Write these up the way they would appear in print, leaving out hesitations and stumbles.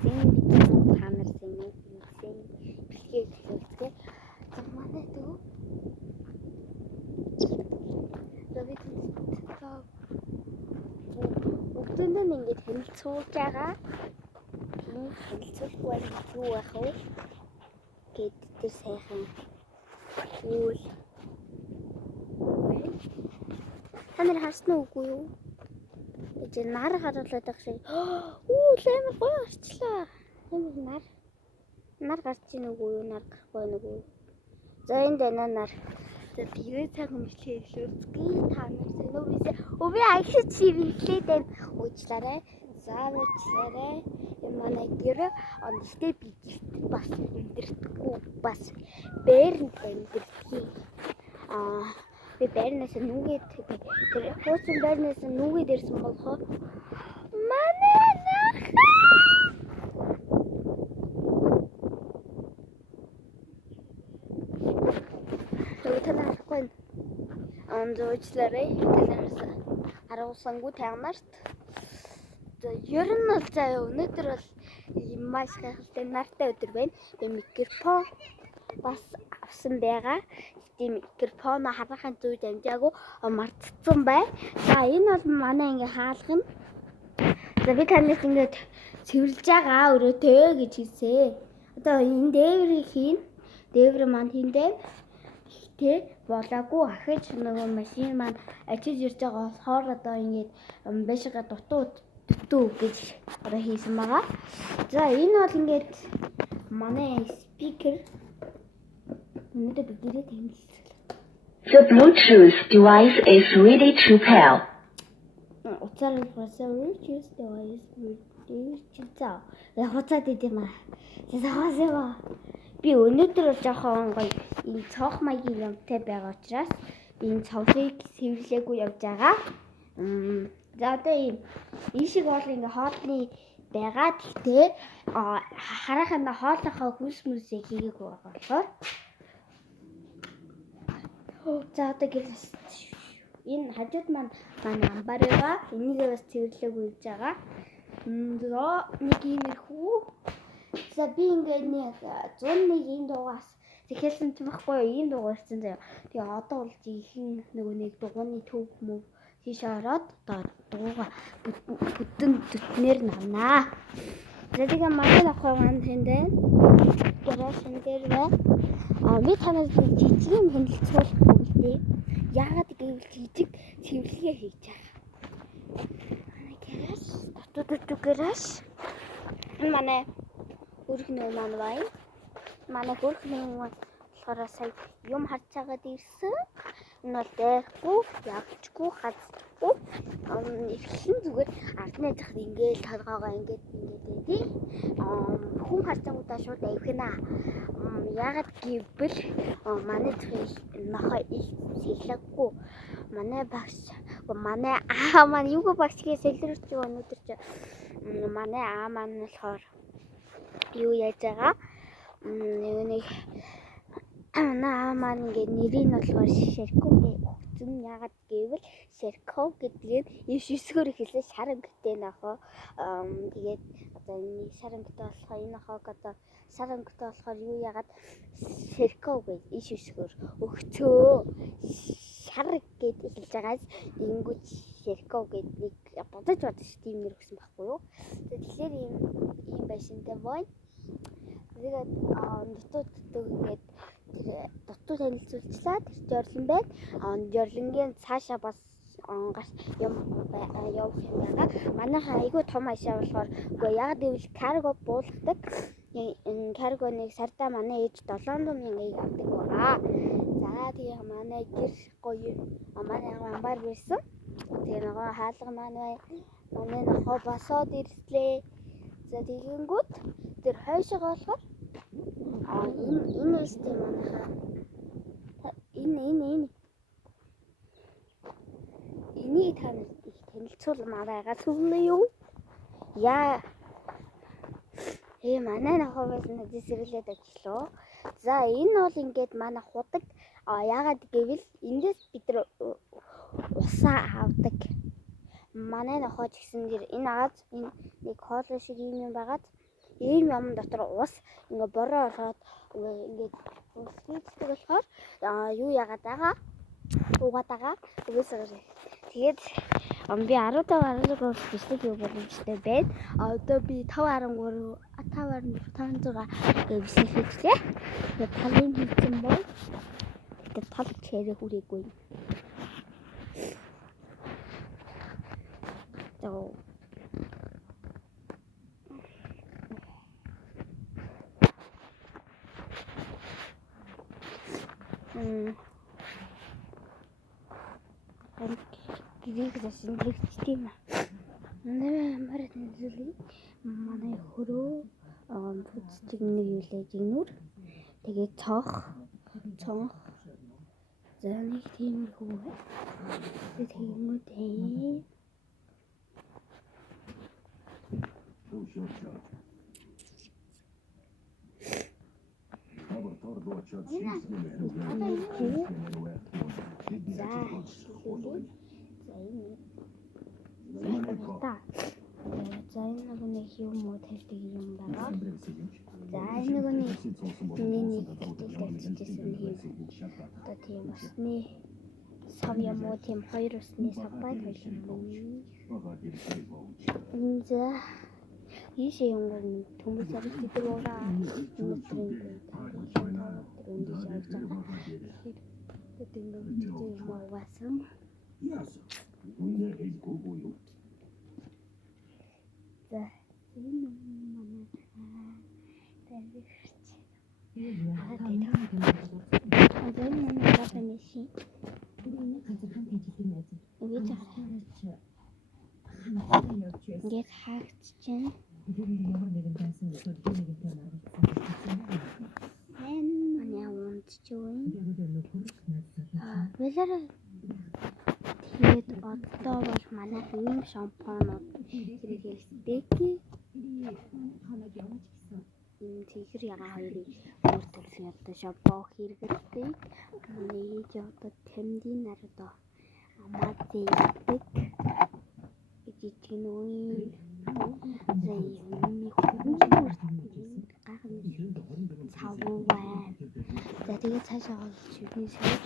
та нар сэнэ бэлгээ гэлээ. За манай дөө. Бүгдэндээ ингээд хэлцүүлж байгаа. Хэлцүүлгүй юу байх вэ? Гэдэг сайхан үйл. Та нар харсан уугүй юу? Эцэг нар харуулдаг шиг. Лаймар гоё арчлаа. Лаймар нар гарч ийн үгүй юу? Нар гарахгүй нүггүй. За энэ дэнэ нар. За тэгээ цагаан мэлхээ илүүцгий та нар сэнүүбисээ. Өвөө ахиж чивэлээ дэм уучлаарай. За уучлаарай. Энэ манай гэр онцтой би бас өндөртгөө бас бэрэнд өндөртгий. Би бэрнээс нүгээд тэр хуучин бэрнээс нүгээд ирсэн болохоо манай танарахгүй уучлаарай. Танаас харуулсангүй танарт. За ер нь бол заа өнөөдөр бол маш гайхалтай нартай өдөр байна. Би микрофон бас авсан байгаа. Тийм микрофон харахын зүй дамжаагүй мартцсан бай. За энэ бол манай ингээ хаалгана. За би танаас ингээд цэвэрлж байгаа өрөөтэй гэж хэлсэн. Одоо энэ дээврийг хийн. Дээвэр маань хиндэ тэ болоогүй ахиж нөгөө машин маань очиж ирж байгаа болохоор одоо ингээд бэшига дутуу гэж одоо хийсэн байгаа. За энэ бол ингээд манай спикер өнөөдөр би гэрээ тэмдэглэв. The Bluetooth device is ready to pair. Уцаар Bluetooth device ready to pair. Хуцаад идэм аа. Ясаасаа би өнөөдөр жоохон гоё энэ цонх маягийн юмтай байгаа учраас энэ цонхыг сэвэрлээгүй явж байгаа. За одоо энэ шиг бол ингээ хоолны байгаа. Гэхдээ харахандаа хоолныхоо хүс мүсээ хийгээгүй байгаа болохоор за одоо гэрээс энэ хажууд маань манай амбар байгаа. Энийг бас цэвэрлээгүй явж байгаа. Нэг иймэрхүү. За би ингээд нэг 101 ийм дугаас захиалсан ч байхгүй ийм дугаар ирсэн заяа. Тэгээ одоо бол жинхэнэ нөгөө нэг дугууны төв мөв тийш ороод одоо дугууга бүтэн төтнөр навнаа. За тэгээ манай охин маань тэндэ гаражин дээр байна. Би танаас жижигэн хөндлөцүүлэхгүй л дээ. Яагаад гэвэл жижиг цэвэрлэгээ хийж байгаа. Манай гараж дотоод гараж. Энэ манай хөрхнөө маань байна. Манай хөрхнөө болохоор сая юм харж байгаад ирсэн. Энэ бол дайрахгүй, явчгүй, хазахгүй. Эхлэн зүгээр ардны захад ингээл толгоогоо ингээд байдیں۔ Хүн харцангуудаа шууд авихна. Яагаад гэвэл манай нохоо их сэлэхгүй. Манай багш манай аа маань юуг багшгээ сэлрэж өнөөдөр чи манай аа маань болохоор юу яаж байгаа? Нэг аа маань ингээ нэрийг нь болохоор Шэрков гэж өгсөн. Яагаад гэвэл Шэрков гэдэг нь шишгөр хэлээ шарангтэй нохоо. Тэгээд одоо энэ шарангтай болохоор энэ нохоог одоо шарангтай болохоор юу яагаад Шэрков гэж шишгөр өгцөө. Шараг гэдэг хэлж байгаас ингүүч Шэрков гэдэг нэг бодож тийм нэр өгсөн байхгүй юу? Тэгэхээр ийм байшинтай бой. Тэгээд дутуу ингээд тэр дутуу танилцуулчлаа. Тэр жорлон байна. Жорлонгийн цаашаа бас юм явах юм байгаа. Манайхаа айгүй том ашаа болохоор үгүй яг гэвэл карго буулгадаг. Энэ каргоныг сардаа манай ээж 700,000 авдаг байгаа. За тэгээ манай гэр гоё манай амбар байсан. Тэгээ нөгөө хаалга маань байна. Манай нохоо босоод ирслээ. За тэгэнгүүт тэр хойшоогоо болохоор энэ өстэй манайхаа энэ энийг та нарт их танилцуулмаар байгаа сүлээ юу? Яа манай нохоогоос надад сэргэлээд ажиллаа. За энэ бол ингээд манай худаг. Яагаад гэвэл эндээс бид нар усаа авдаг. Манай нохоо ч гэсэн энэ ааз энэ нэг хоол шиг юм байгаад ийм юм дотор ус ингээ бороо ороод ингээд үсгийддэг болохоор юу яагаад байгаа? Угаад байгаа. Үгүйсээр. Тэгээд би 15 бичлэг юу боломжтой байна. Одоо би 5.13 5.56 бичлэг хийлээ. Тэгээд талын хийсэн бол тэгээд тал чирээ хүрээгүй. So гэрийг засинлэгчтэй юм. Март нэзли манай хөрөө бүцдэг нэг юулээ жигнүр. Тэгээд цонх за нэг тиймэрхүү. Тэгээд за энэ нэг юм уу тавьдаг юм байгаа. За энэ нэг одоо тийм усны сав юм уу тийм 2 усны сав байдаг юм. За ийшээ юм хүмүүс авчихдаг байгаа. Ингээд хаагч чинь ямар нэгэн байсан манай унд ч юм. Тэгээд одоо бол манай ийм шампунууд хэрэгэлдэг. Энэ тэгэр ягаа хоёрыг өөр төрлийн одоо шампунь хэрэгэлдэг. Нэг одоо тэмдийн нар одоо амаадаг. Жижигнүүн за тэгээд цаашаа олж шивний сэж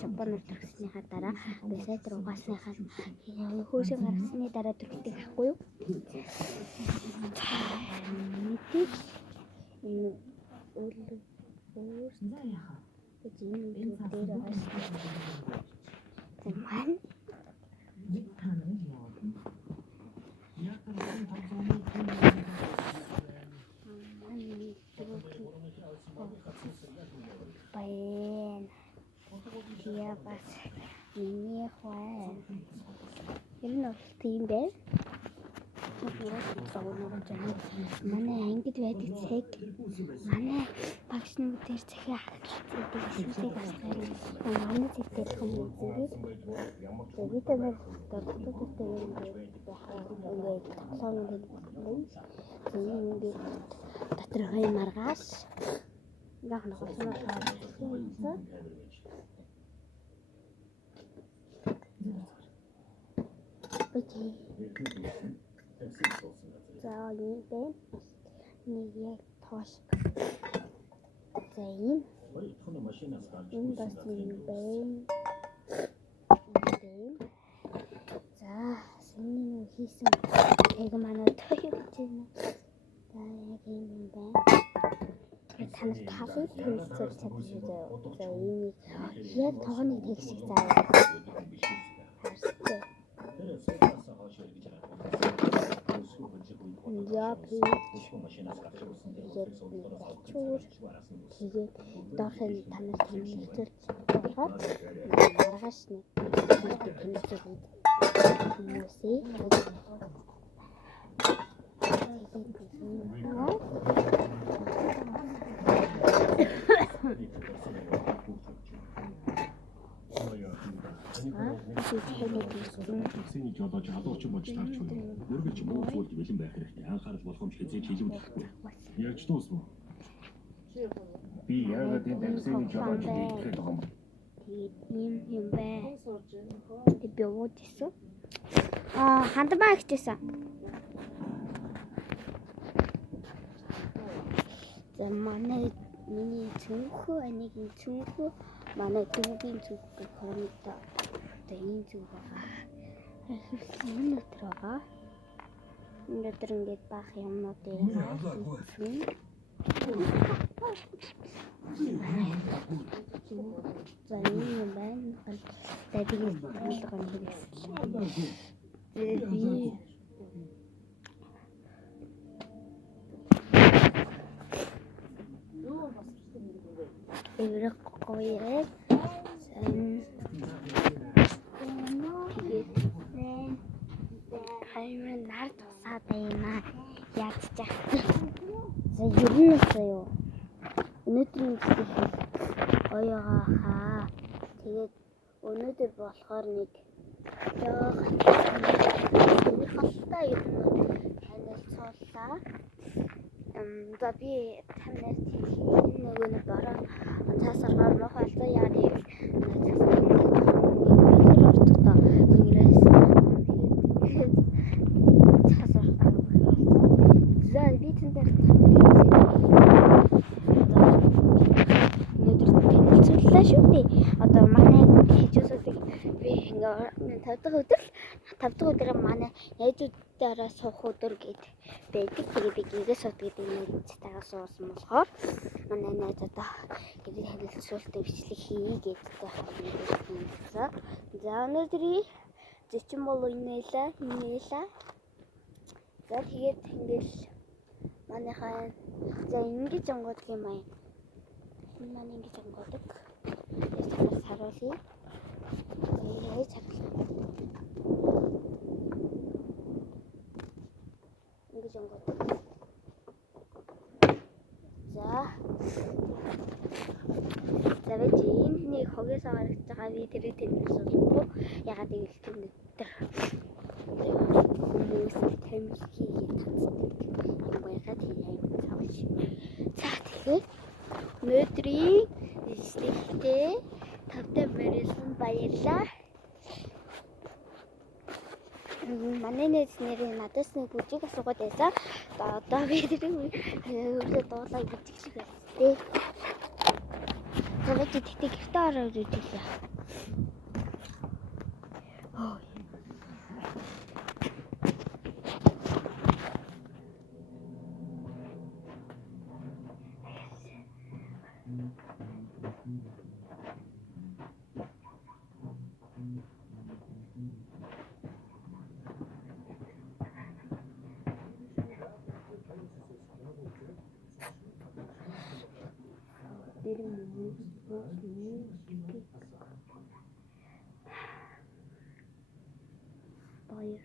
шампунь төрсөний дараа бисайд угаасныхаа хөөсөө гаргасны дараа төрөлтэй байхгүй юу? Мэдээж я вас не хвалю. Энэ бол тийм дээ. Манай ангид байдаг цаг манай багш нар дээр захиа хатдаг зүйлийг асуувал манай зэтэл хүмүүс ингээд витамин дөрөвтэй юм ингээд тоглоом ингээд доторхой маргааш яг нэг сонирхолтой за энэ нэг яг тоош. За энэ бас юм байна. За синий хийсэн яг манай тоёг чинь. За яг юм байна. Танаас талыг тэнцэл чадчихжээ. За энэ яг тооны тэг шиг заяа. Я тэгээд доохон танаас тэнцэл байгаа. Маргааш нэг тэнцэл хүмүүсээ Тэсний жолооч алууч болж тарч байна. Мөргөж муу зүйл бэлэн байх хэрэгтэй. Анхаарал болгоомж хязгаарч хийлгүүдэхгүй. Яг ч дуусна. Би яагаад энэ таксины жолооч хэлэх юм бэ? Тэгээд юм бай. Тэгээд би ууж исэн. Хандмаа ихжсэн. За манай миний цүнхөө анигийн цүнхөө манай дүүгийн цүнх гэх хоромтой. Одоо энэ зүг байгаа. Энэ өтер байгаа. Энэ өтер ингээд баах юмнууд байгаа. За энэ байна. Тэгээд болгоно хэрэгсэл. Би Эврэг гоёрээ хаймаа нар тусаад байна. Яаж чах. За ер нь сая. Өнөөдөр гоёгаа хаа. Тэгээд өнөөдөр болохоор нэг холтой юм танилцууллаа. За би танаас нөгөө нэг бараа цаасаргаар мохолтой яа нэг за би тэндэр танилцууллаа шүү дээ. Одоо манай хийжсүүдийг би ингээ 5 дахь өдөр манай найзуудаараа суух өдөр гээд байдаг. Тэгээд би гингээ суудгээд найзтайгаа суусан болохоор манай найзуудаа гэдэг танилцуултыг бичлэг хий гэдэгтэй харагдсан. За өнөөдрийн зочин бол инээлээ. За тэгээд ингээл манайхаа за ингэж онгодог юм аа. Энэ маань ингэж онгодог. Тэгээд харуулъя. Яаж харуулъя? Ингэж онгодог. За бид энэ хогоос гаргаж байгаа би тэрийг танилцуулахгүй. Ягаад гэвэл тэр хүмүүс тамил хийгээд татдаг юм байгаад хийм цааш. За тэгээд өнөөдрийн бичлэгтээ тавтай барьсан баярлаа. Манай найз нэрээ надаас нэг бүжиг асуугаад байсан. Одоо би тэрийг өөрөө дуулаа гэж хэлэх байсан. Тэгээд тэгтээ гэртээ ороод ирлээ. Баяр